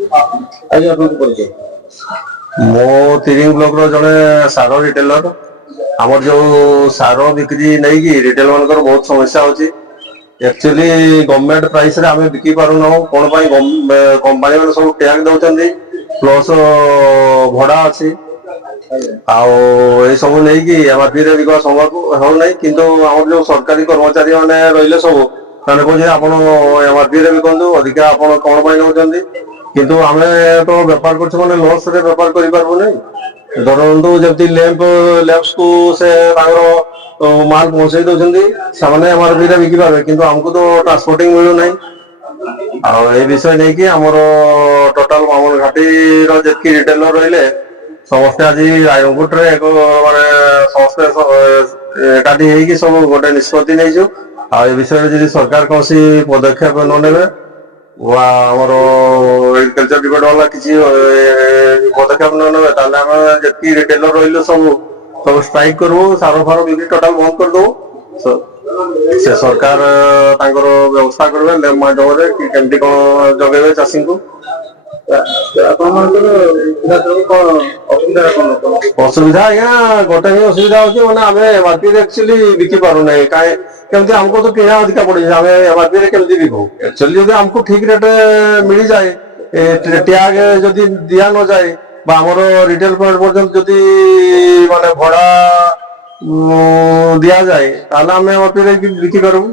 मो तिरिंग ब्लॉक रो जने सारो रिटेलर हमर जो सारो बिक्री नहीं कि रिटेल मानकर बहुत समस्या होची। एक्चुअली गवर्नमेंट प्राइस रे हमें बिकी पारु न कोन पाई कंपनी माने सब टैग दउचंदी प्लस भड़ा अछि आउ ए सब नहीं कि एमआरपी रे बिका संभव हो नहीं किंतु हमर जो सरकारी कर्मचारी माने रहिले सब माने को आपण एमआरपी रे बिकंदु अधिका आपण कोन पाई नउचंदी किंतु आमे तो व्यापार करछ माने लॉस रे व्यापार करि पारबो नहीं धरंतु जति लैंप्स को से तांगर माल पहुंचाई दउचंदी सामाने एमआरपी रे बिकी पाबे किंतु हमको तो ट्रांसपोर्टिंग मिलु नहीं आ ए विषय नहीं कि हमर टोटल मामूल घाटी रो जति रिटेलर रहिले समस्त आज रायरंगपुर रे एक माने समस्त एकाठी हेई कि सब गोटे निष्पत्ति नै जो आ ए विषय रे यदि सरकार कोसी पदक्षेप न नेबे वा हमर एग्रीकल्चर डिपार्टमेंट वाला किसी पदक्षेप न नेबे ताले हम जति रिटेलर रहिलो सब सब स्ट्राइक करबो सारो फारो बिक्री टोटल बंद कर दो से सरकार तांकर व्यवस्था करबे ले माध्यम रे कि केमती कोन जगेबे चाषी को असुविधा आज्ञा गोटे ही असुविधा होची माने आमे एमआरपी रे एक्चुअली बिकी पारु नै काहे केमती हमको तो किना अधिका पड़ी आमे एमआरपी रे केमती बिकू एक्चुअली यदि हमको ठीक रेट मिल जाए टैग जदि दिया न जाए बा हमर रिटेल पॉइंट पर्यंत जदि माने भड़ा दिया जाए ताले आमे एमआरपी रे बिकी करबू।